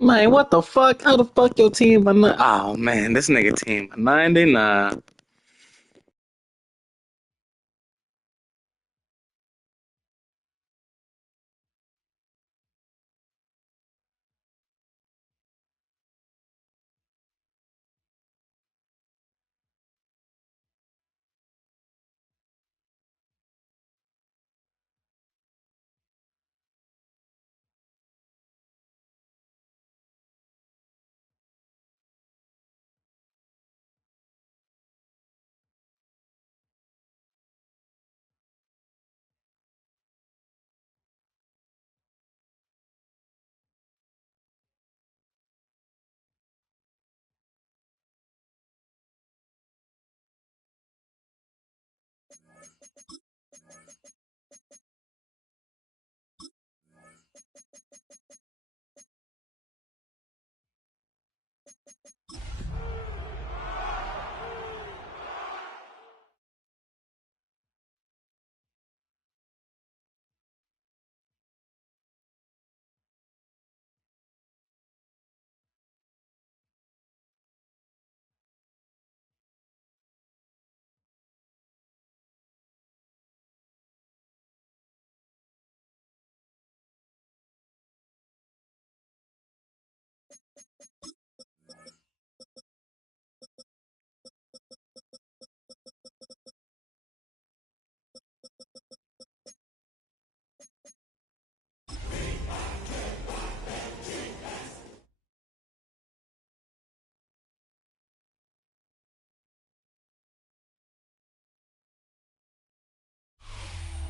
Man, what the fuck? How the fuck your team? Oh man, this nigga team 99.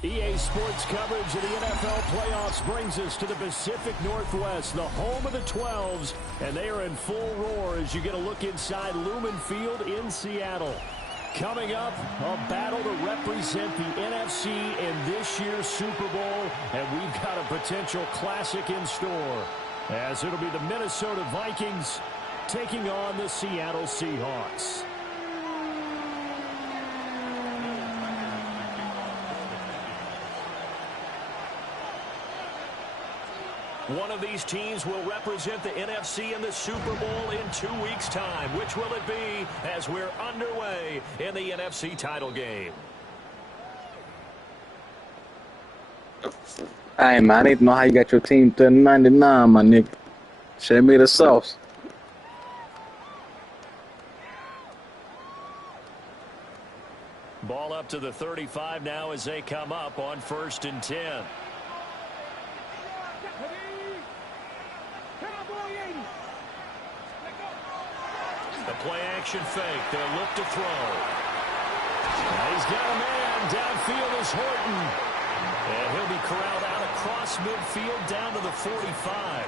EA Sports coverage of the NFL playoffs brings us to the Pacific Northwest, the home of the 12s, and they are in full roar as you get a look inside Lumen Field in Seattle. Coming up, a battle to represent the NFC in this year's Super Bowl, and we've got a potential classic in store, as it'll be the Minnesota Vikings taking on the Seattle Seahawks. One of these teams will represent the NFC in the Super Bowl in 2 weeks' time. Which will it be as we're underway in the NFC title game? Hey man, I need to know how you got your team to 99, my nigga. Show me the sauce. Ball up to the 35 now as they come up on 1st and 10. The play-action fake. They'll look to throw. He's got a man. Downfield is Horton. And he'll be corralled out across midfield down to the 45.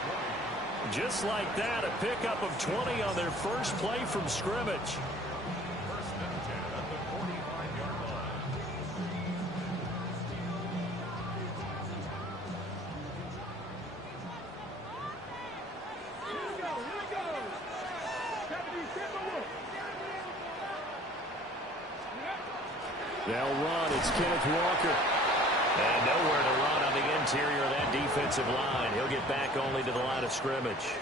Just like that, a pickup of 20 on their first play from scrimmage. They'll run. It's Kenneth Walker. And nowhere to run on the interior of that defensive line. He'll get back only to the line of scrimmage.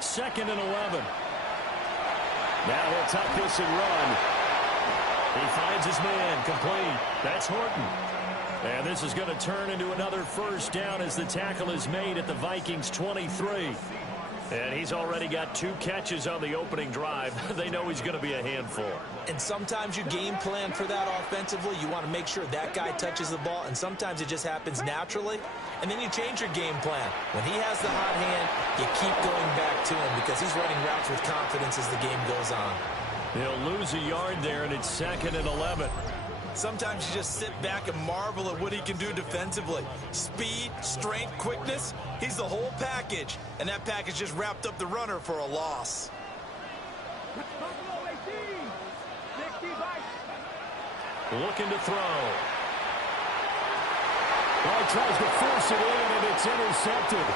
Second and 11. Now he'll tuck this and run. He finds his man. Complete. That's Horton. And this is going to turn into another first down as the tackle is made at the Vikings 23. And he's already got 2 catches on the opening drive. They know he's going to be a handful. And sometimes you game plan for that offensively. You want to make sure that guy touches the ball, and sometimes it just happens naturally. And then you change your game plan. When he has the hot hand, you keep going back to him because he's running routes with confidence as the game goes on. He'll lose a yard there, and it's 2nd and 11. Sometimes you just sit back and marvel at what he can do defensively. Speed, strength, quickness, he's the whole package. And that package just wrapped up the runner for a loss. Looking to throw. Well, he tries to force it in, and it's intercepted.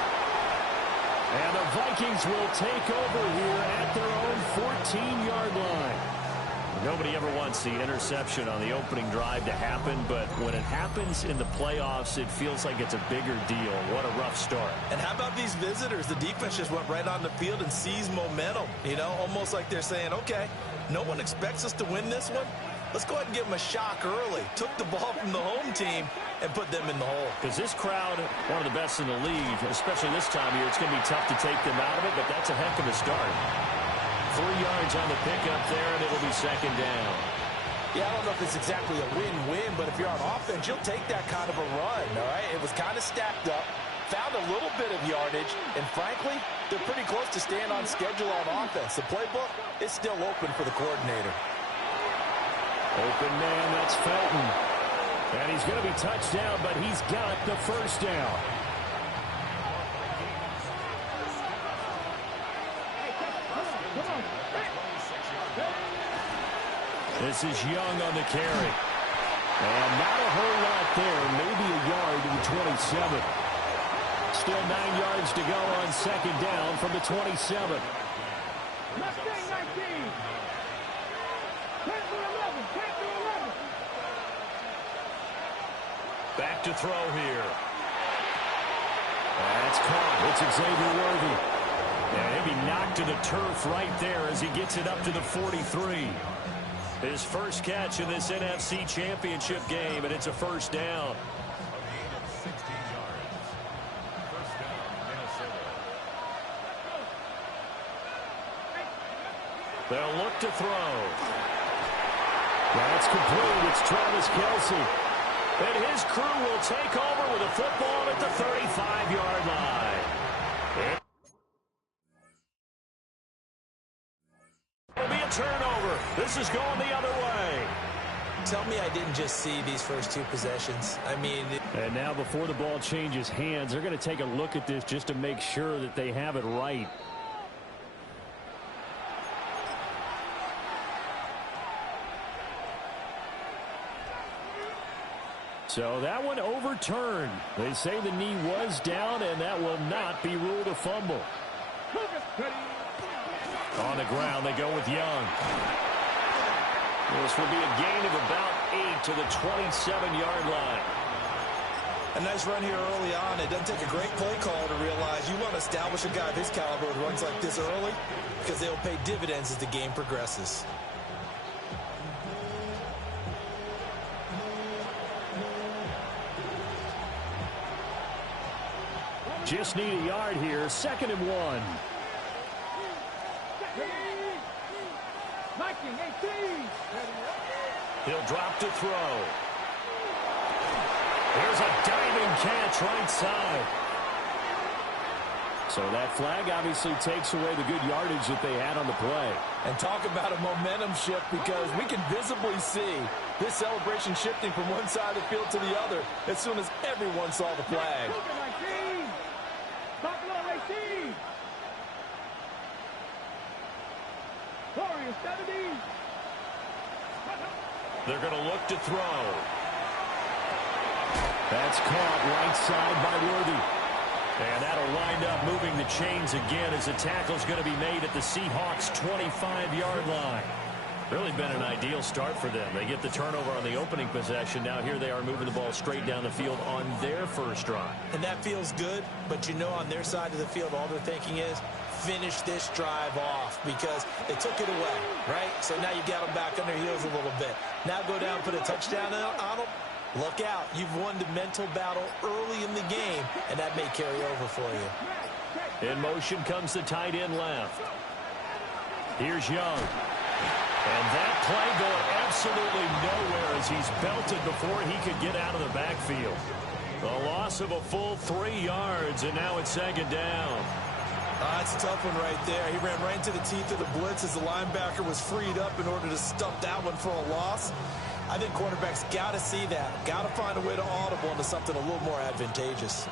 And the Vikings will take over here at their own 14-yard line. Nobody ever wants the interception on the opening drive to happen, but when it happens in the playoffs, it feels like it's a bigger deal. What a rough start. And how about these visitors? The defense just went right on the field and seized momentum. You know, almost like they're saying, okay, no one expects us to win this one. Let's go ahead and give them a shock early. Took the ball from the home team and put them in the hole. Because this crowd, one of the best in the league, especially this time of year, it's going to be tough to take them out of it, but that's a heck of a start. 3 yards on the pickup there, and it'll be second down. Yeah, I don't know if it's exactly a win-win, but if you're on offense, you'll take that kind of a run, all right? It was kind of stacked up, found a little bit of yardage, and frankly, they're pretty close to staying on schedule on offense. The playbook is still open for the coordinator. Open man, that's Felton. And he's going to be touched down, but he's got the first down. This is Young on the carry. And not a whole lot there, maybe a yard to the 27. Still 9 yards to go on second down from the 27. Back to throw here. That's caught. It's Xavier Worthy. And he'll be knocked to the turf right there as he gets it up to the 43. His first catch in this NFC Championship game, and it's a first down. They'll look to throw. That's complete. It's Travis Kelce. And his crew will take over with a football at the 35-yard line. It'll be a turnover. This is going the other way. Tell me I didn't just see these first two possessions. I mean... And now before the ball changes hands, they're going to take a look at this just to make sure that they have it right. So that one overturned. They say the knee was down, and that will not be ruled a fumble. On the ground, they go with Young. This will be a gain of about 8 to the 27-yard line. A nice run here early on. It doesn't take a great play call to realize you want to establish a guy of his caliber with runs like this early because they'll pay dividends as the game progresses. Just need a yard here. 2nd and 1. He'll drop to throw. Here's a diving catch right side. So that flag obviously takes away the good yardage that they had on the play. And talk about a momentum shift, because we can visibly see this celebration shifting from one side of the field to the other as soon as everyone saw the flag. They're going to look to throw. That's caught right side by Worthy. And that'll wind up moving the chains again as the tackle's going to be made at the Seahawks' 25-yard line. Really been an ideal start for them. They get the turnover on the opening possession. Now here they are moving the ball straight down the field on their first drive. And that feels good, but you know on their side of the field all they're thinking is finish this drive off because they took it away, right? So now you got them back on their heels a little bit. Now go down, put a touchdown on them. Look out. You've won the mental battle early in the game, and that may carry over for you. In motion comes the tight end left. Here's Young. And that play going absolutely nowhere as he's belted before he could get out of the backfield. A loss of a full 3 yards, and now it's 2nd down. That's a tough one right there. He ran right into the teeth of the blitz as the linebacker was freed up in order to stuff that one for a loss. I think quarterbacks got to see that. Got to find a way to audible into something a little more advantageous.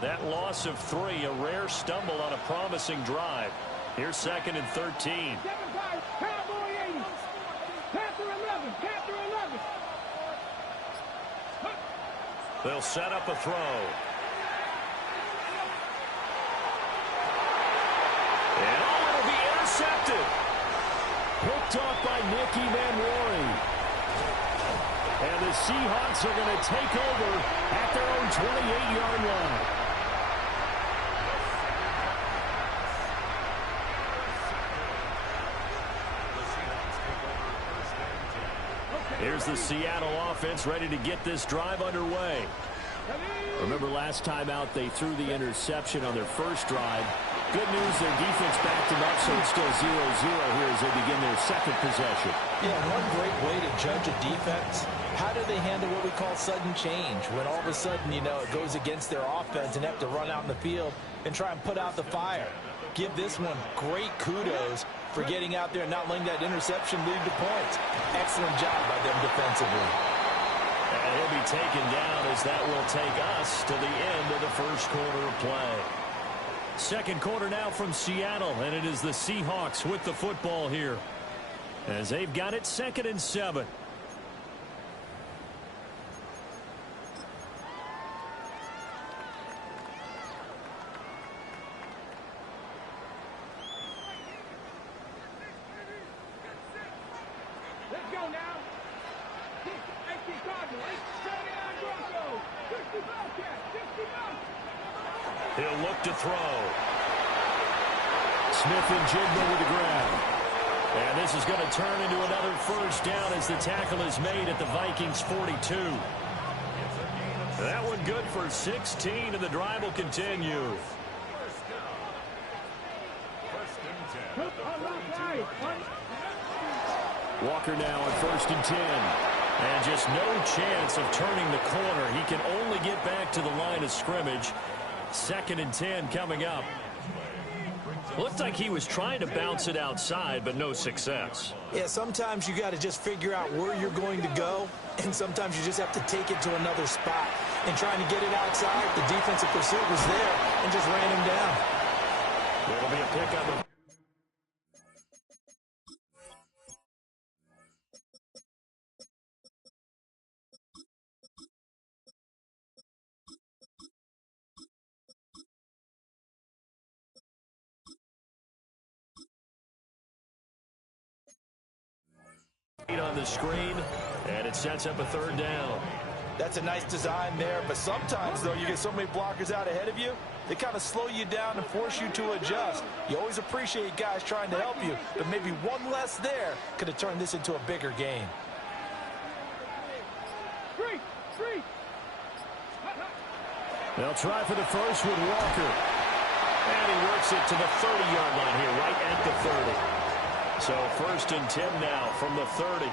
That loss of 3, a rare stumble on a promising drive. Here's 2nd and 13. They'll set up a throw. Picked off by Nicky Manwari. And the Seahawks are going to take over at their own 28-yard line. Here's the Seattle offense ready to get this drive underway. Remember last time out they threw the interception on their first drive. Good news, their defense backed them up, so it's still 0-0 here as they begin their second possession. Yeah, one great way to judge a defense, how do they handle what we call sudden change? When all of a sudden, you know, it goes against their offense and they have to run out in the field and try and put out the fire. Give this one great kudos for getting out there and not letting that interception lead to points. Excellent job by them defensively. And he'll be taken down as that will take us to the end of the first quarter of play. Second quarter now from Seattle, and it is the Seahawks with the football here as they've got it 2nd and 7. Let's go now. He'll look to throw. Smith and Jigba with the grab. And this is going to turn into another first down as the tackle is made at the Vikings 42. That one good for 16, and the drive will continue. Walker now on 1st and 10. And just no chance of turning the corner. He can only get back to the line of scrimmage. 2nd and 10 coming up. Looked like he was trying to bounce it outside, but no success. Yeah, sometimes you got to just figure out where you're going to go, and sometimes you just have to take it to another spot. And trying to get it outside, the defensive pursuit was there and just ran him down. There'll be a pick on the... on the screen, and it sets up a 3rd down. That's a nice design there, but sometimes, though, you get so many blockers out ahead of you, they kind of slow you down and force you to adjust. You always appreciate guys trying to help you, but maybe one less there could have turned this into a bigger game. They'll try for the first with Walker. And he works it to the 30-yard line here, right at the 30. So 1st and 10 now from the 30.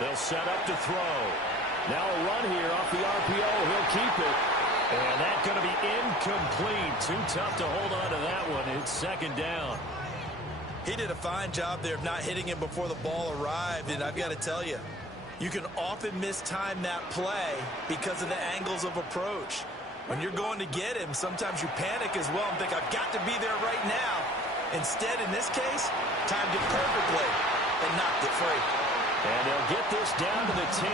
They'll set up to throw. Now a run here off the RPO. He'll keep it. And that's going to be incomplete. Too tough to hold on to that one. It's 2nd down. He did a fine job there of not hitting him before the ball arrived, and I've got to tell you, you can often mistime that play because of the angles of approach. When you're going to get him, sometimes you panic as well and think, I've got to be there right now. Instead, in this case, timed it perfectly and knocked it free. And they'll get this down to the 10.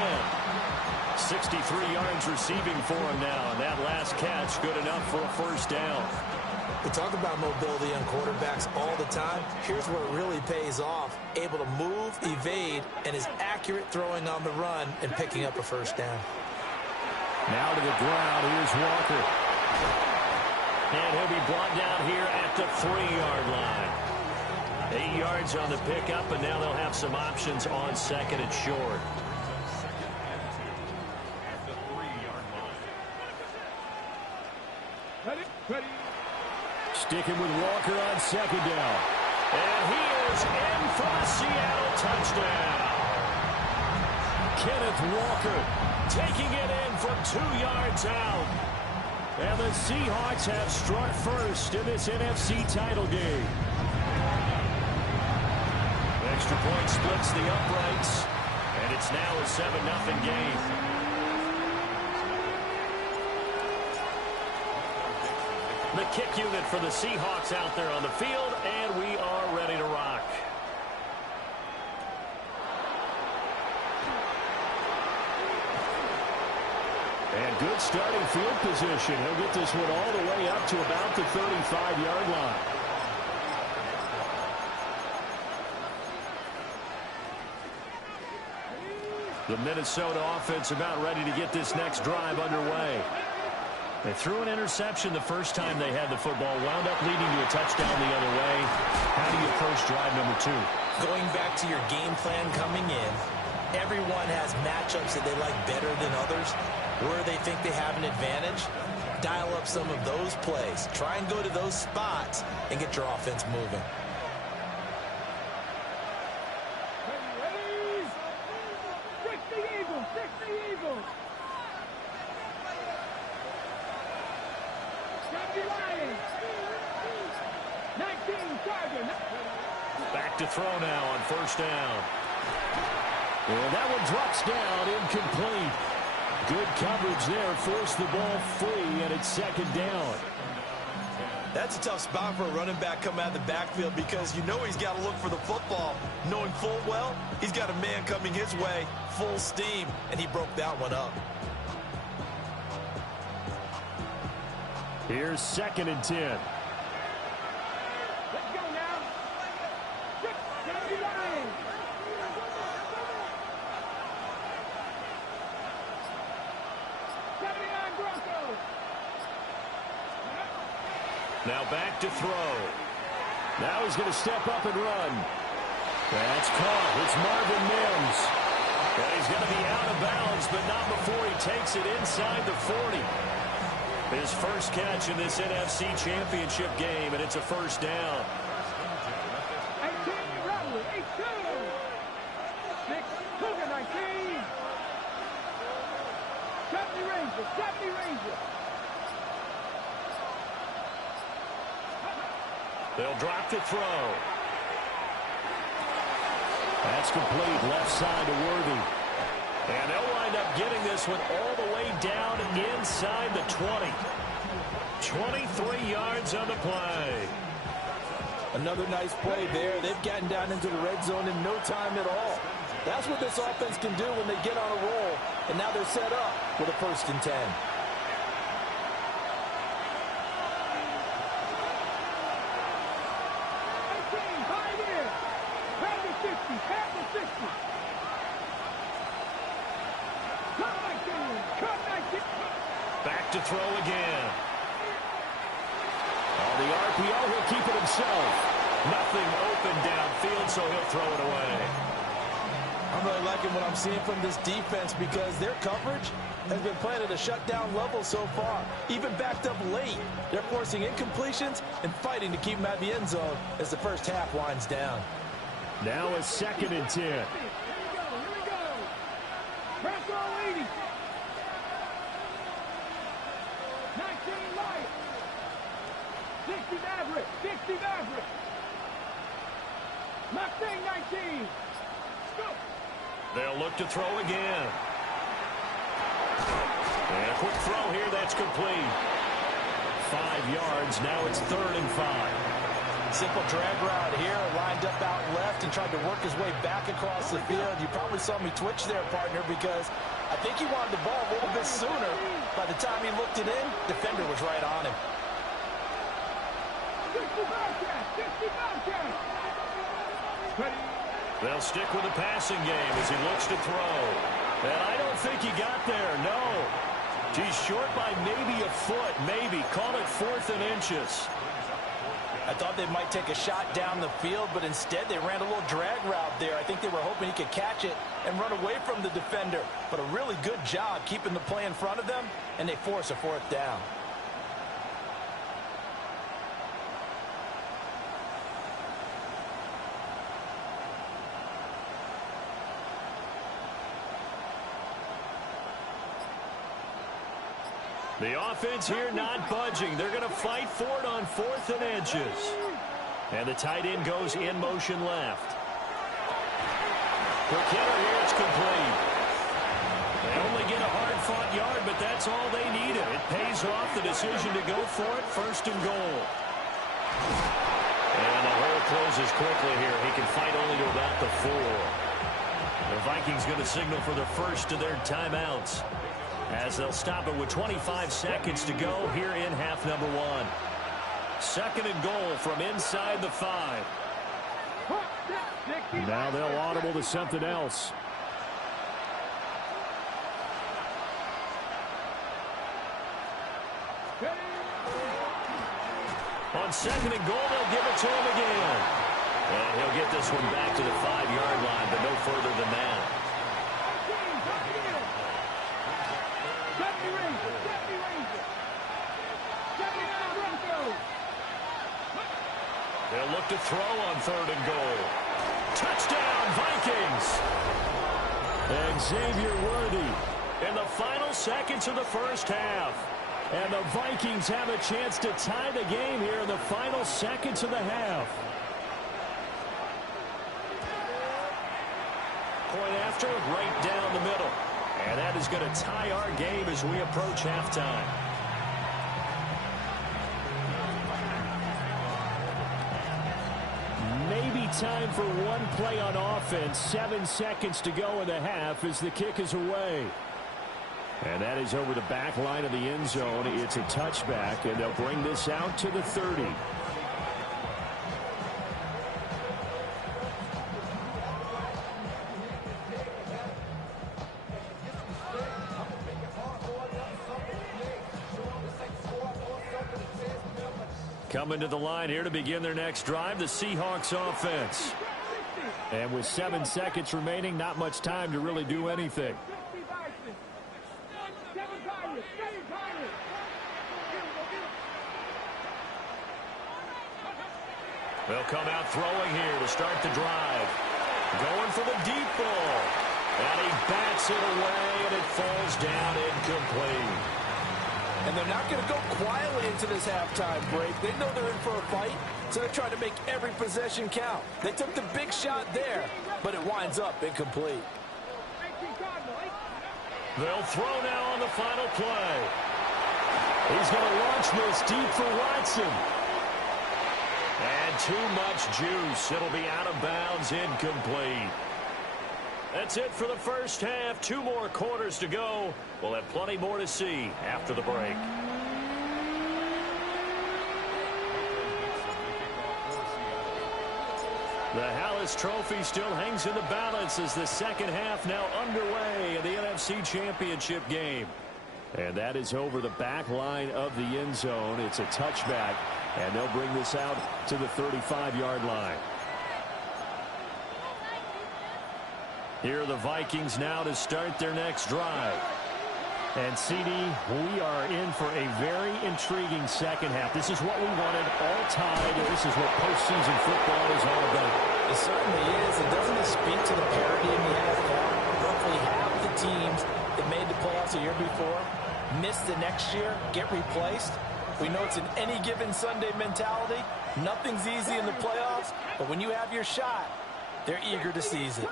63 yards receiving for him now, and that last catch good enough for a 1st down. We talk about mobility on quarterbacks all the time. Here's where it really pays off. Able to move, evade, and is accurate throwing on the run and picking up a 1st down. Now to the ground. Here's Walker. And he'll be brought down here at the 3-yard line. 8 yards on the pickup, and now they'll have some options on 2nd and short. Ready. Sticking with Walker on 2nd down. And he is in for a Seattle touchdown. Kenneth Walker taking it in from 2 yards out. And the Seahawks have struck first in this NFC title game. Extra point splits the uprights. And it's now a 7-0 game. The kick unit for the Seahawks out there on the field, and we are ready to rock. good starting field position. He'll get this one all the way up to about the 35-yard line. The Minnesota offense about ready to get this next drive underway. They threw an interception the first time they had the football, wound up leading to a touchdown the other way. How do you approach drive number 2? Going back to your game plan coming in, everyone has matchups that they like better than others, where they think they have an advantage. Dial up some of those plays. Try and go to those spots and get your offense moving. Back to throw now on first down. And that one drops down, incomplete. Good coverage there, forced the ball free, and it's second down. That's a tough spot for a running back coming out of the backfield because you know he's got to look for the football, knowing full well he's got a man coming his way, full steam, and he broke that one up. Here's 2nd and 10. Now back to throw. Now he's going to step up and run. That's caught. It's Marvin Mims. And he's going to be out of bounds, but not before he takes it inside the 40. His first catch in this NFC Championship game, and it's a first down. 70 Rangers. They'll drop the throw. That's complete, left side to Worthy. And they'll wind up getting this one all the way down inside the 20. 23 yards on the play. Another nice play there. They've gotten down into the red zone in no time at all. That's what this offense can do when they get on a roll. And now they're set up with a 1st and 10. Back to throw again. On the RPO, he'll keep it himself. Nothing open downfield, so he'll throw it away. I'm really liking what I'm seeing from this defense because their coverage has been playing at a shutdown level so far. Even backed up late, they're forcing incompletions and fighting to keep them out of the end zone as the first half winds down. Now a 2nd and 10. Here we go. Press all 80. 19 Lions. 60 Maverick. 60 Maverick. Mustang 19. Go. They'll look to throw again. And a quick throw here, that's complete. 5 yards, now it's 3rd and 5. Simple drag route here, lined up out left and tried to work his way back across the field. You probably saw me twitch there, partner, because I think he wanted the ball a little bit sooner. By the time he looked it in, defender was right on him. 65 They'll stick with the passing game as he looks to throw. And I don't think he got there, no. He's short by maybe a foot, maybe. Call it 4th and inches. I thought they might take a shot down the field, but instead they ran a little drag route there. I think they were hoping he could catch it and run away from the defender. But a really good job keeping the play in front of them, and they force a 4th down. The offense here not budging. They're going to fight for it on 4th and inches. And the tight end goes in motion left. For Kenner here, it's complete. They only get a hard-fought yard, but that's all they needed. It pays off the decision to go for it, 1st and goal. And the hole closes quickly here. He can fight only to about the 4. The Vikings going to signal for the first of their timeouts. as they'll stop it with 25 seconds to go here in half number one. Second and goal from inside the 5. Now they'll audible to something else. On second and goal, they'll give it to him again. And he'll get this one back to the 5-yard line, but no further than that. They'll look to throw on third and goal. Touchdown, Vikings! And Xavier Worthy in the final seconds of the first half. And the Vikings have a chance to tie the game here in the final seconds of the half. Point after, right down the middle. And that is going to tie our game as we approach halftime. Maybe time for one play on offense. 7 seconds to go in the half as the kick is away. And that is over the back line of the end zone. It's a touchback, and they'll bring this out to the 30. Coming to the line here to begin their next drive, the Seahawks offense. And with 7 seconds remaining, not much time to really do anything. They'll come out throwing here to start the drive. Going for the deep ball. And he bats it away, and it falls down incomplete. And they're not going to go quietly into this halftime break. They know they're in for a fight, so they're trying to make every possession count. They took the big shot there, but it winds up incomplete. They'll throw now on the final play. He's going to launch this deep for Watson. And too much juice. It'll be out of bounds, incomplete. That's it for the first half. 2 more quarters to go. We'll have plenty more to see after the break. The Hallis Trophy still hangs in the balance as the second half now underway in the NFC Championship game. And that is over the back line of the end zone. It's a touchback, and they'll bring this out to the 35-yard line. Here are the Vikings now to start their next drive. And, CD, we are in for a very intriguing second half. This is what we wanted, all tied, and this is what postseason football is all about. It certainly is. And doesn't it speak to the parity in the NFL? Roughly half the teams that made the playoffs a year before miss the next year, get replaced. We know it's an any given Sunday mentality. Nothing's easy in the playoffs, but when you have your shot, they're eager to seize it.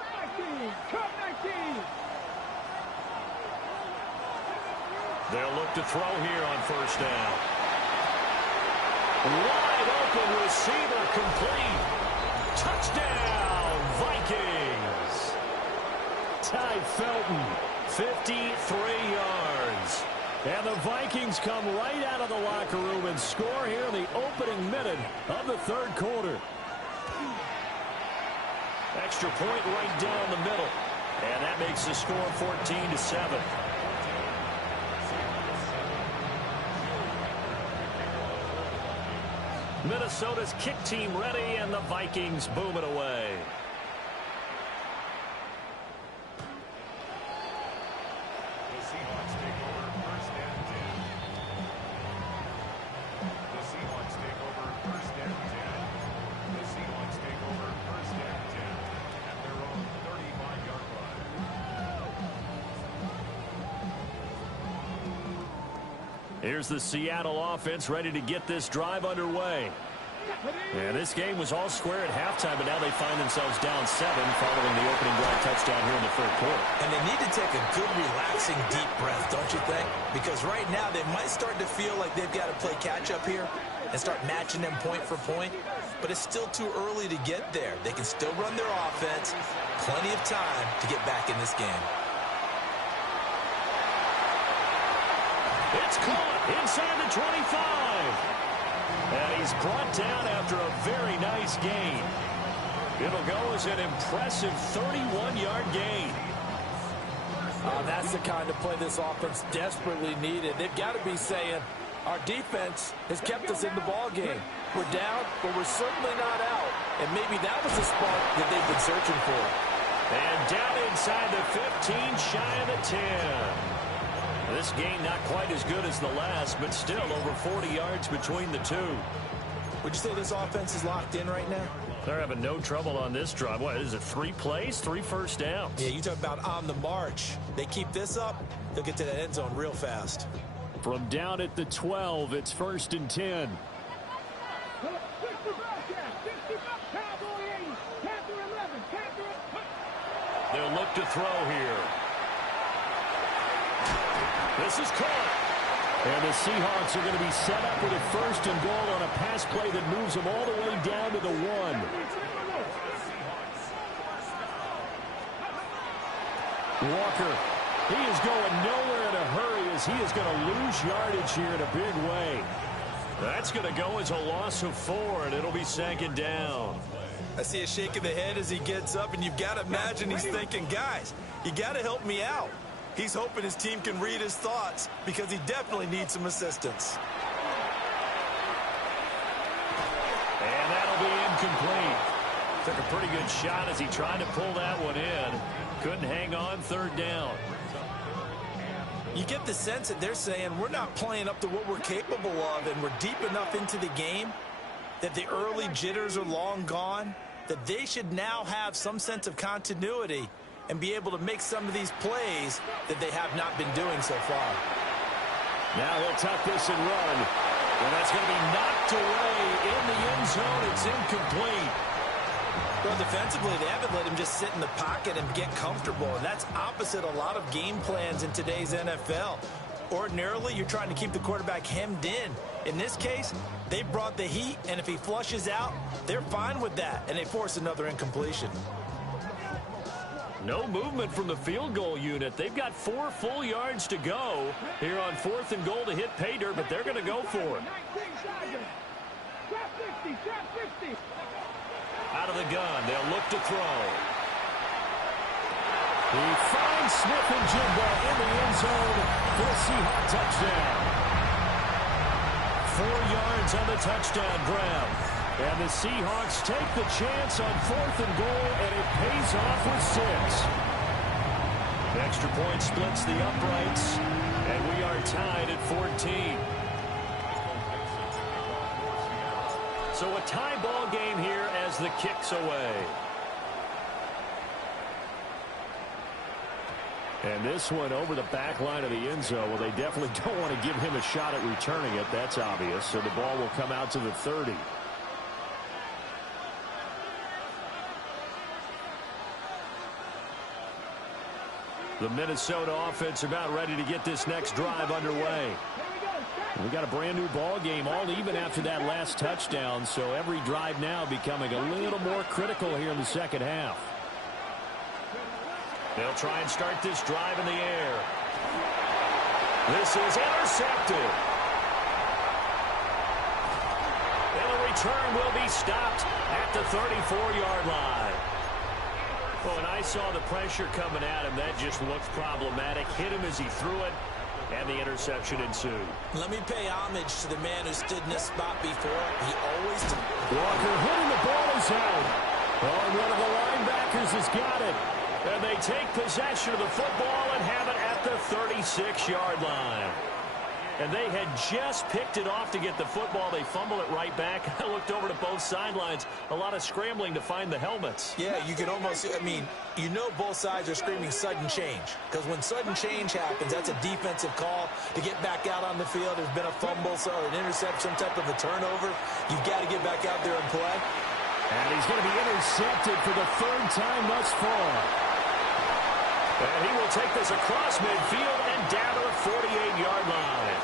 They'll look to throw here on first down. Wide open receiver, complete. Touchdown, Vikings. Ty Felton, 53 yards. And the Vikings come right out of the locker room and score here in the opening minute of the third quarter. Extra point right down the middle. And that makes the score 14-7. Minnesota's kick team ready, and the Vikings boom it away. The Seahawks take over first and 10. The Seahawks take over first and 10. The Seahawks take over first and 10 at their own 35-yard line. Here's the Seattle offense ready to get this drive underway. And this game was all square at halftime, but now they find themselves down 7 following the opening drive touchdown here in the third quarter. And they need to take a good, relaxing, deep breath, don't you think? Because right now they might start to feel like they've got to play catch-up here and start matching them point for point. But it's still too early to get there. They can still run their offense. Plenty of time to get back in this game. It's caught inside the 25. And he's brought down after a very nice gain. It'll go as an impressive 31-yard gain. That's the kind of play this offense desperately needed. They've got to be saying, our defense has kept us in the ball game. We're down, but we're certainly not out. And maybe that was the spark that they've been searching for. And down inside the 15, shy of the 10. This game not quite as good as the last, but still over 40 yards between the two. Would you say this offense is locked in right now? They're having no trouble on this drive. What is it, 3 plays, 3 first downs? Yeah, you talk about on the march. They keep this up, they'll get to that end zone real fast. From down at the 12, it's 1st and 10. They'll look to throw here. This is caught. And the Seahawks are going to be set up with a 1st and goal on a pass play that moves them all the way down to the 1. Walker, he is going nowhere in a hurry as he is going to lose yardage here in a big way. That's going to go as a loss of 4, and it'll be 2nd down. I see a shake of the head as he gets up, and you've got to imagine he's thinking, guys, you got to help me out. He's hoping his team can read his thoughts because he definitely needs some assistance. And that'll be incomplete. Took a pretty good shot as he tried to pull that one in. Couldn't hang on, 3rd down. You get the sense that they're saying we're not playing up to what we're capable of, and we're deep enough into the game that the early jitters are long gone, that they should now have some sense of continuity and be able to make some of these plays that they have not been doing so far. Now he'll tuck this and run. And that's going to be knocked away in the end zone. It's incomplete. Well, defensively, they haven't let him just sit in the pocket and get comfortable. And that's opposite a lot of game plans in today's NFL. Ordinarily, you're trying to keep the quarterback hemmed in. In this case, they brought the heat, and if he flushes out, they're fine with that, and they force another incompletion. No movement from the field goal unit. They've got 4 full yards to go here on 4th and goal to hit pay dirt, but they're going to go for it. Out of the gun, they'll look to throw. He finds Smith and Jigba in the end zone for a Seahawks touchdown. 4 yards on the touchdown grab. And the Seahawks take the chance on 4th and goal, and it pays off with 6. Extra point splits the uprights, and we are tied at 14. So a tie ball game here as the kick's away. And this one over the back line of the end zone. Well, they definitely don't want to give him a shot at returning it. That's obvious. So the ball will come out to the 30. The Minnesota offense about ready to get this next drive underway. We got a brand new ball game, all even after that last touchdown, so every drive now becoming a little more critical here in the second half. They'll try and start this drive in the air. This is intercepted. And the return will be stopped at the 34-yard line. Well, when I saw the pressure coming at him, that just looked problematic. Hit him as he threw it, and the interception ensued. Let me pay homage to the man who stood in this spot before. He always did. Walker hitting the ball is out. Oh, and one of the linebackers has got it. And they take possession of the football and have it at the 36-yard line. And they had just picked it off to get the football. They fumble it right back. I looked over to both sidelines. A lot of scrambling to find the helmets. Yeah, you can almost, I mean, you know both sides are screaming sudden change. Because when sudden change happens, that's a defensive call to get back out on the field. There's been a fumble or an interception, some type of a turnover. You've got to get back out there and play. And he's going to be intercepted for the 3rd time thus far. And he will take this across midfield and down to the 48-yard line.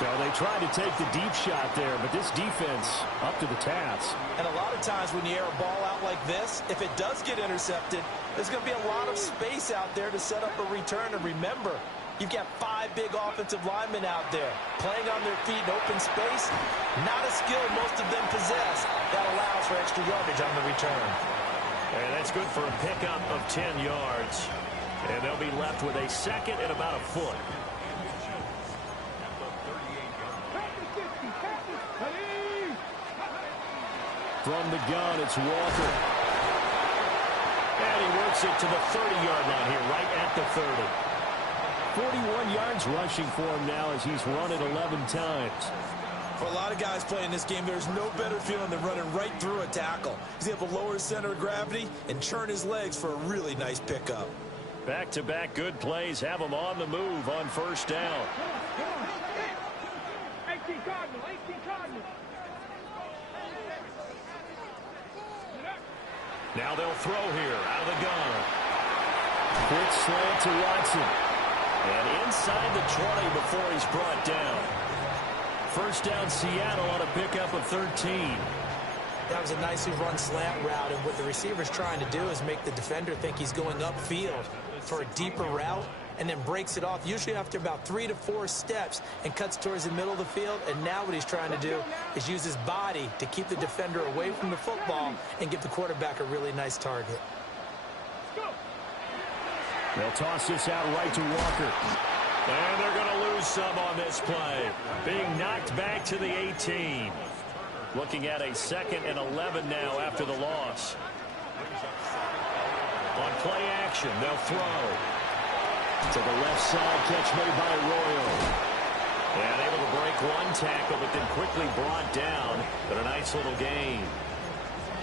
So they tried to take the deep shot there, but this defense up to the task. And a lot of times when you air a ball out like this, if it does get intercepted, there's going to be a lot of space out there to set up a return. And remember, You've got 5 big offensive linemen out there playing on their feet in open space. Not a skill most of them possess. That allows for extra yardage on the return. And that's good for a pickup of 10 yards. And they'll be left with a second and about a foot. From the gun, it's Walker. And he works it to the 30-yard line here, right at the 30. 41 yards rushing for him now as he's run it 11 times. For a lot of guys playing this game, there's no better feeling than running right through a tackle. He's able to lower his center of gravity and churn his legs for a really nice pickup. Back-to-back good plays have him on the move on first down. 18 Cardinal, 18 Cardinal. Now they'll throw here out of the gun. Quick slant to Watson. And inside the 20 before he's brought down. First down Seattle on a pickup of 13. That was a nicely run slant route, and what the receiver's trying to do is make the defender think he's going upfield for a deeper route, and then breaks it off, usually after about 3 to 4 steps, and cuts towards the middle of the field. And now what he's trying to do is use his body to keep the defender away from the football and give the quarterback a really nice target. They'll toss this out right to Walker. And they're going to lose some on this play. Being knocked back to the 18. Looking at a 2nd and 11 now after the loss. On play action, they'll throw. To the left side, catch made by Arroyo. And able to break one tackle, but then quickly brought down. But a nice little gain.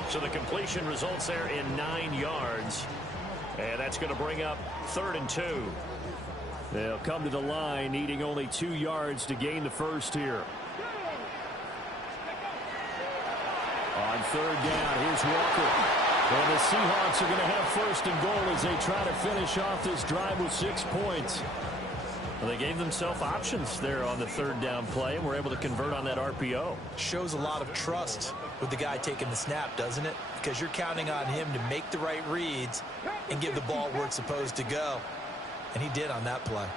So the completion results there in 9 yards. And that's going to bring up 3rd and 2. They'll come to the line, needing only 2 yards to gain the first here. On 3rd down, here's Walker. And the Seahawks are going to have 1st and goal as they try to finish off this drive with 6 points. Well, they gave themselves options there on the 3rd down play and were able to convert on that RPO. Shows a lot of trust with the guy taking the snap, doesn't it? Because you're counting on him to make the right reads and give the ball where it's supposed to go. And he did on that play.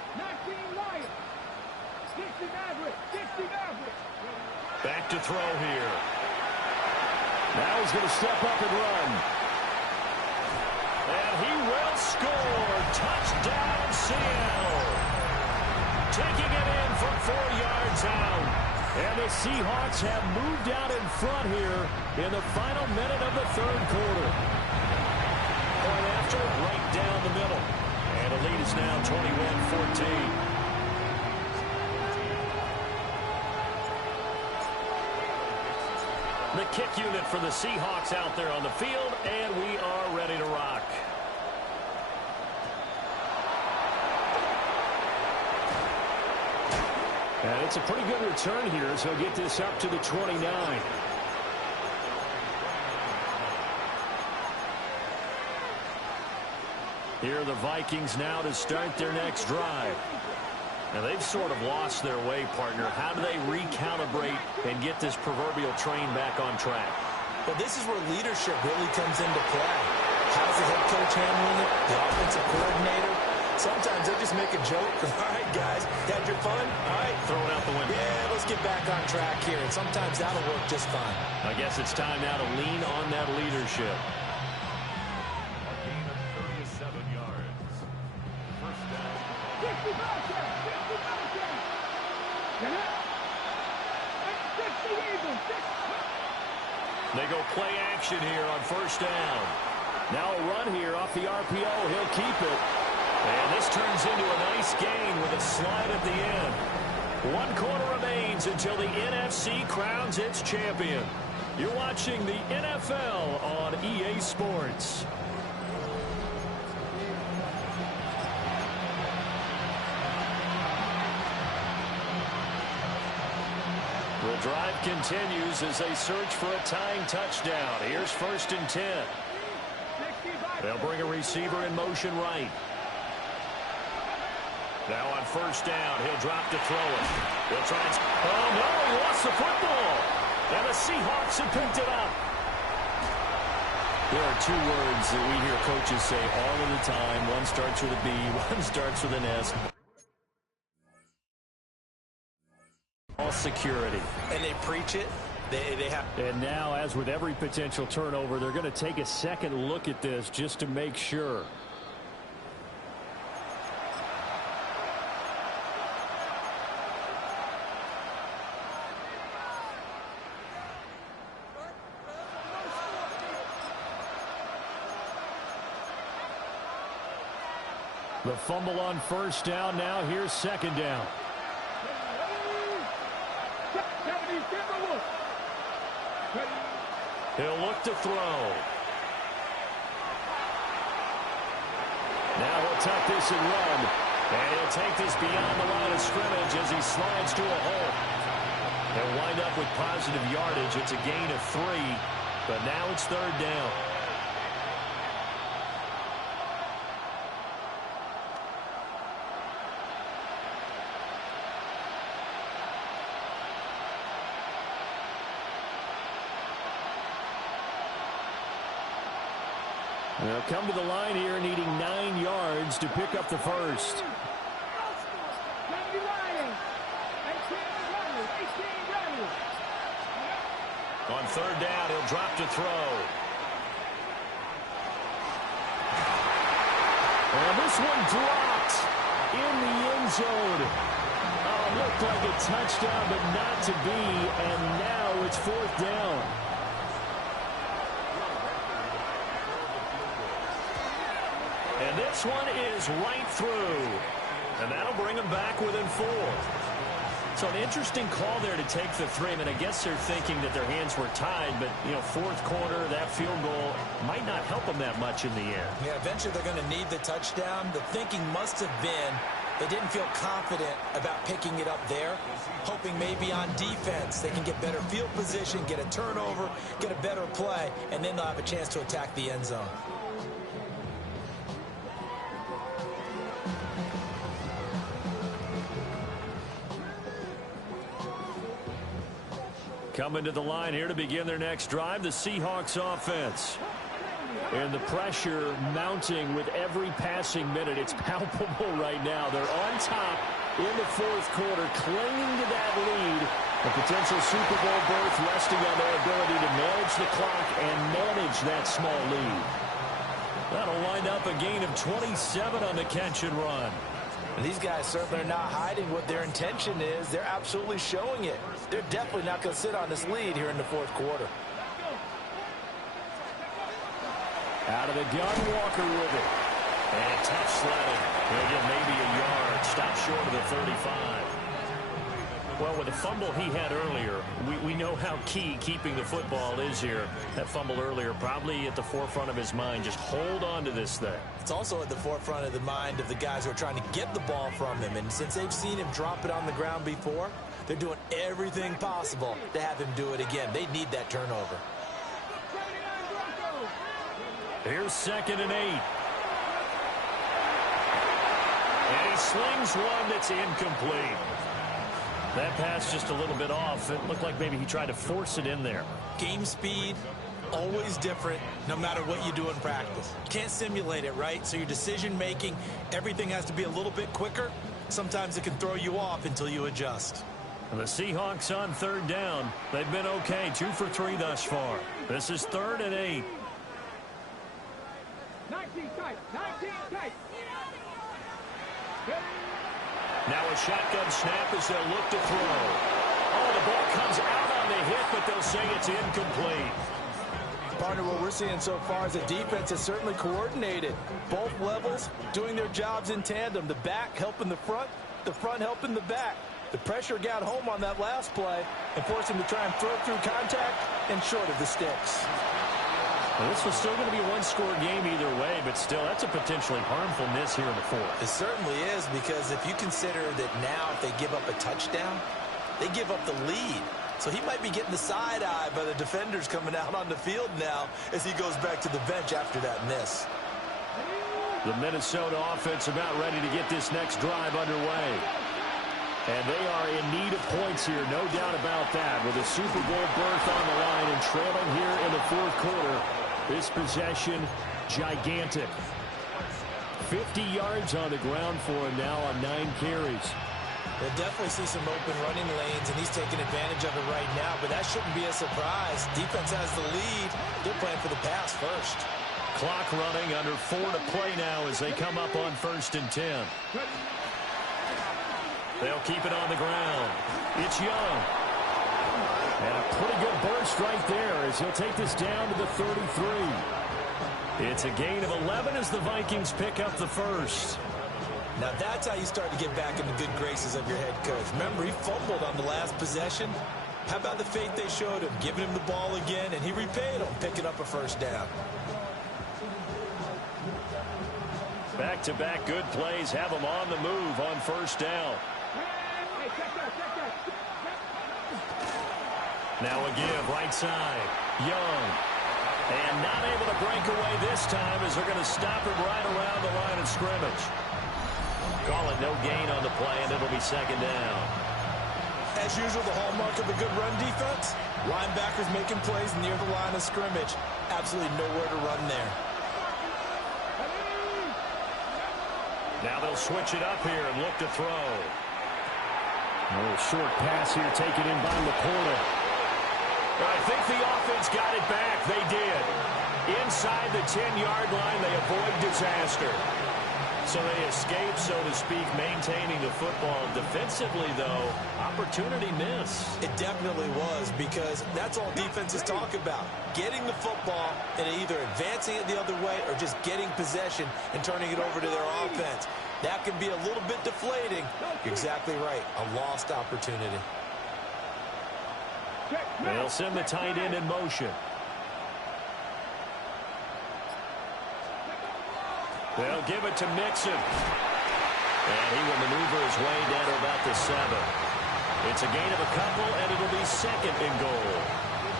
Back to throw here. Now he's going to step up and run. And he will score. Touchdown, Seattle. Taking it in from 4 yards out. And the Seahawks have moved out in front here in the final minute of the 3rd quarter. Point after, right down the middle. And the lead is now 21-14. The kick unit for the Seahawks out there on the field, and we are ready to rock. And it's a pretty good return here, so get this up to the 29. Here are the Vikings now to start their next drive. Now, they've sort of lost their way, partner. How do they recalibrate and get this proverbial train back on track? Well, this is where leadership really comes into play. How's the head coach handling it? The offensive coordinator? Sometimes they just make a joke. All right, guys, had your fun? All right. Throw it out the window. Yeah, let's get back on track here. And sometimes that'll work just fine. I guess it's time now to lean on that leadership. A gain of 37 yards. First down. They go play action here on first down. Now a run here off the RPO. He'll keep it. And this turns into a nice gain with a slide at the end. 1 quarter remains until the NFC crowns its champion. You're watching the NFL on EA Sports. The drive continues as they search for a tying touchdown. Here's 1st and 10. They'll bring a receiver in motion right. Now on first down, he'll drop to throw it. He'll try and... Oh, no, he lost the football. And the Seahawks have picked it up. There are 2 words that we hear coaches say all of the time. One starts with a B, one starts with an S. security. And they preach it. They have. And now, as with every potential turnover, they're going to take a second look at this just to make sure. The fumble on first down. Now here's second down. He'll look to throw. Now he'll tuck this and run. And he'll take this beyond the line of scrimmage as he slides to a hole. He'll wind up with positive yardage. It's a gain of 3, but now it's third down. They'll come to the line here needing 9 yards to pick up the first. On third down, he'll drop to throw. And this one dropped in the end zone. Looked like a touchdown, but not to be. And now it's fourth down. And this one is right through. And that'll bring them back within 4. So an interesting call there to take the 3. I mean, I guess they're thinking that their hands were tied, but, you know, fourth quarter, that field goal might not help them that much in the end. Yeah, eventually they're going to need the touchdown. The thinking must have been they didn't feel confident about picking it up there, hoping maybe on defense they can get better field position, get a turnover, get a better play, and then they'll have a chance to attack the end zone. Coming to the line here to begin their next drive, the Seahawks offense. And the pressure mounting with every passing minute. It's palpable right now. They're on top in the fourth quarter, clinging to that lead. A potential Super Bowl berth resting on their ability to manage the clock and manage that small lead. That'll wind up a gain of 27 on the catch and run. And these guys certainly are not hiding what their intention is. They're absolutely showing it. They're definitely not going to sit on this lead here in the fourth quarter. Out of the gun, Walker with it. And tough sledding. He'll get maybe a yard. Stop short of the 35. Well, with the fumble he had earlier, we know how key keeping the football is here. That fumble earlier probably at the forefront of his mind. Just hold on to this thing. It's also at the forefront of the mind of the guys who are trying to get the ball from him. And since they've seen him drop it on the ground before, they're doing everything possible to have him do it again. They need that turnover. Here's 2nd and 8. And he slings one that's incomplete. That pass just a little bit off. It looked like maybe he tried to force it in there. Game speed, always different, no matter what you do in practice. Can't simulate it, right? So your decision-making, everything has to be a little bit quicker. Sometimes it can throw you off until you adjust. And the Seahawks on third down. They've been okay, 2 for 3 thus far. This is 3rd and 8. 19 tight, 19 tight. Now a shotgun snap as they'll look to throw. Oh, the ball comes out on the hit, but they'll say it's incomplete. Partner, what we're seeing so far is the defense is certainly coordinated. Both levels doing their jobs in tandem. The back helping the front helping the back. The pressure got home on that last play and forced him to try and throw through contact and short of the sticks. Well, this was still going to be a one-score game either way, but still, that's a potentially harmful miss here in the fourth. It certainly is, because if you consider that now if they give up a touchdown, they give up the lead. So he might be getting the side eye by the defenders coming out on the field now as he goes back to the bench after that miss. The Minnesota offense about ready to get this next drive underway. And they are in need of points here, no doubt about that. With a Super Bowl berth on the line and trailing here in the fourth quarter, this possession, gigantic. 50 yards on the ground for him now on 9 carries. They'll definitely see some open running lanes, and he's taking advantage of it right now, but that shouldn't be a surprise. Defense has the lead. They're playing for the pass first. Clock running, under 4 to play now as they come up on 1st and 10. They'll keep it on the ground. It's Young. And a pretty good burst right there as he'll take this down to the 33. It's a gain of 11 as the Vikings pick up the first. Now that's how you start to get back in the good graces of your head coach. Remember, he fumbled on the last possession. How about the faith they showed him, giving him the ball again, and he repaid them, picking up a first down. Back-to-back good plays have them on the move on 1st down. Now a give, right side. Young. And not able to break away this time as they're going to stop him right around the line of scrimmage. Call it no gain on the play, and it'll be 2nd down. As usual, the hallmark of a good run defense, linebackers making plays near the line of scrimmage. Absolutely nowhere to run there. Now they'll switch it up here and look to throw. A little short pass here taken in by Laporta. I think the offense got it back. They did. Inside the 10-yard line, they avoid disaster. So they escape, so to speak, maintaining the football. Defensively, though, opportunity miss. It definitely was, because that's all defenses talk about. Getting the football and either advancing it the other way or just getting possession and turning it over to their offense. That can be a little bit deflating. You're exactly right. A lost opportunity. They'll send the tight end in motion. They'll give it to Mixon. And he will maneuver his way down to about the 7. It's a gain of a couple, and it'll be 2nd and goal.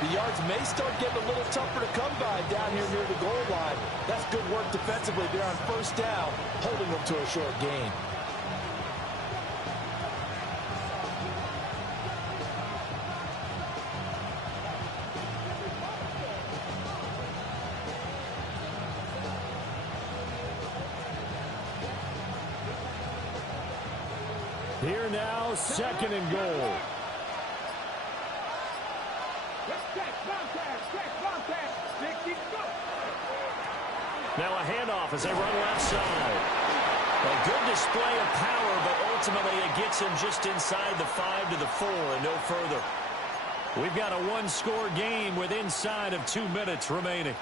The yards may start getting a little tougher to come by down here near the goal line. That's good work defensively there on 1st down, holding them to a short gain. Here now, 2nd and goal. Now a handoff as they run left side. A good display of power, but ultimately it gets him just inside the 5 to the 4 and no further. We've got a one-score game with inside of 2 minutes remaining.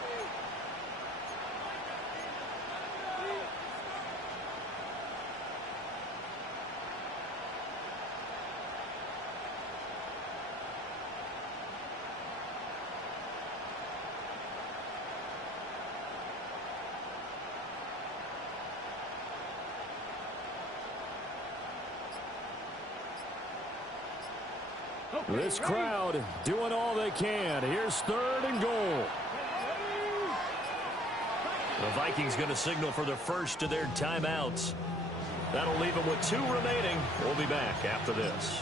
This crowd doing all they can. Here's 3rd and goal. The Vikings going to signal for the first of their timeouts. That'll leave them with 2 remaining. We'll be back after this.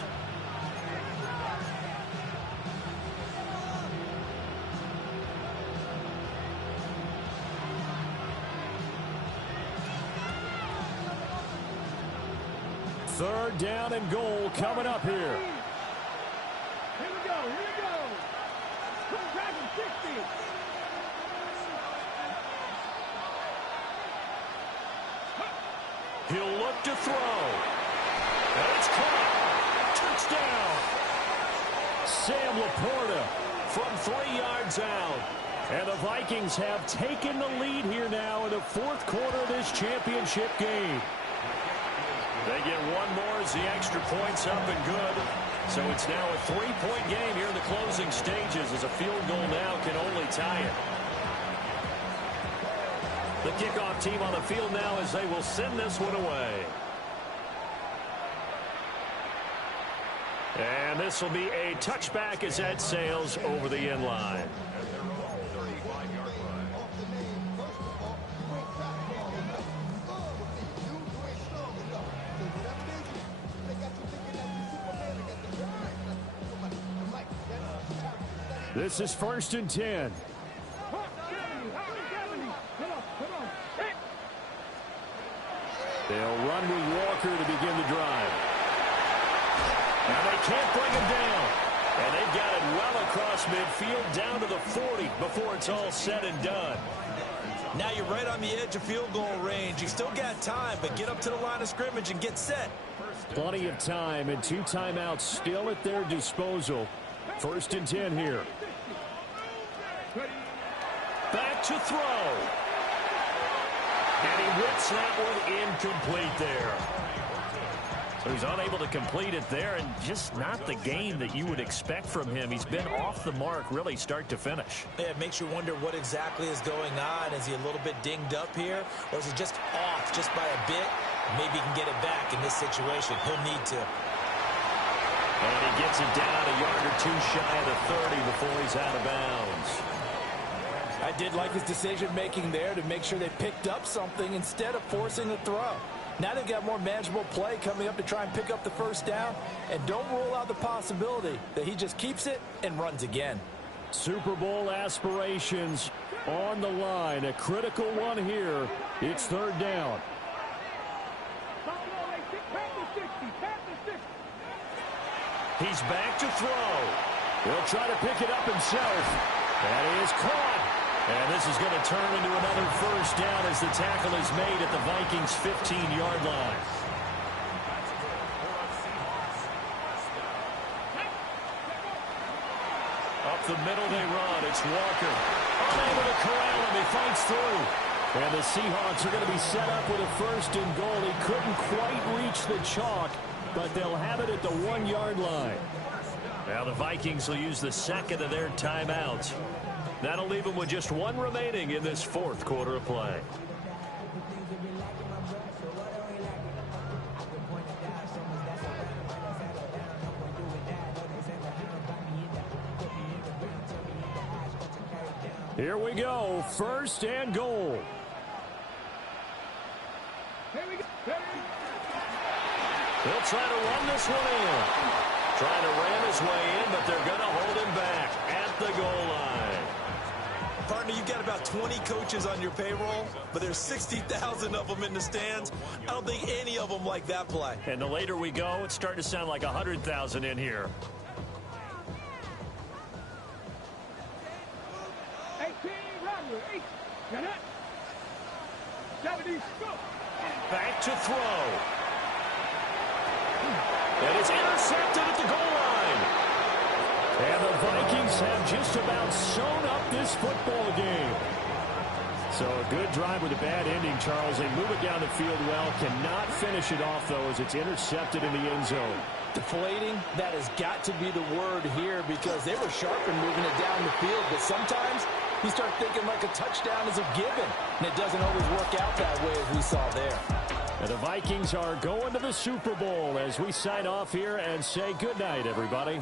Third down and goal coming up here. Here we go, here we go. Dragon 60. He'll look to throw. And it's caught. Touchdown. Sam Laporta from 3 yards out. And the Vikings have taken the lead here now in the 4th quarter of this championship game. They get one more as the extra point's up and good. So it's now a 3-point game here in the closing stages as a field goal now can only tie it. The kickoff team on the field now as they will send this one away. And this will be a touchback as that sails over the end line. This is 1st and 10. They'll run with Walker to begin the drive. gets midfield down to the 40 before it's all said and done. Now you're right on the edge of field goal range. You still got time, but get up to the line of scrimmage and get set. Plenty of time and 2 timeouts still at their disposal. 1st and 10 here. Back to throw. And he whips that one incomplete there. So he's unable to complete it there, and just not the game that you would expect from him. He's been off the mark really start to finish. Yeah, it makes you wonder what exactly is going on. Is he a little bit dinged up here, or is he just off just by a bit? Maybe he can get it back in this situation. He'll need to. And he gets it down a yard or 2 shy of the 30 before he's out of bounds. I did like his decision-making there to make sure they picked up something instead of forcing the throw. Now they've got more manageable play coming up to try and pick up the 1st down. And don't rule out the possibility that he just keeps it and runs again. Super Bowl aspirations on the line. A critical one here. It's 3rd down. He's back to throw. He'll try to pick it up himself. That is caught. And this is going to turn into another 1st down as the tackle is made at the Vikings' 15-yard line. Up the middle they run. It's Walker. Unable to corral him. He fights through. And the Seahawks are going to be set up with a 1st and goal. He couldn't quite reach the chalk, but they'll have it at the 1-yard line. Now the Vikings will use the 2nd of their timeouts. That'll leave them with just 1 remaining in this 4th quarter of play. Here we go. 1st and goal. He'll try to run this one in. Trying to ram his way in, but they're going to hold him back at the goal line. Partner, you've got about 20 coaches on your payroll, but there's 60,000 of them in the stands. I don't think any of them like that play. And the later we go, it's starting to sound like 100,000 in here. 18, Back to throw. And it's intercepted at the goal line. And the Vikings have just about sewn up this football game. So a good drive with a bad ending, Charles. They move it down the field well. Cannot finish it off, though, as it's intercepted in the end zone. Deflating, that has got to be the word here, because they were sharp in moving it down the field. But sometimes you start thinking like a touchdown is a given, and it doesn't always work out that way as we saw there. And the Vikings are going to the Super Bowl as we sign off here and say goodnight, everybody.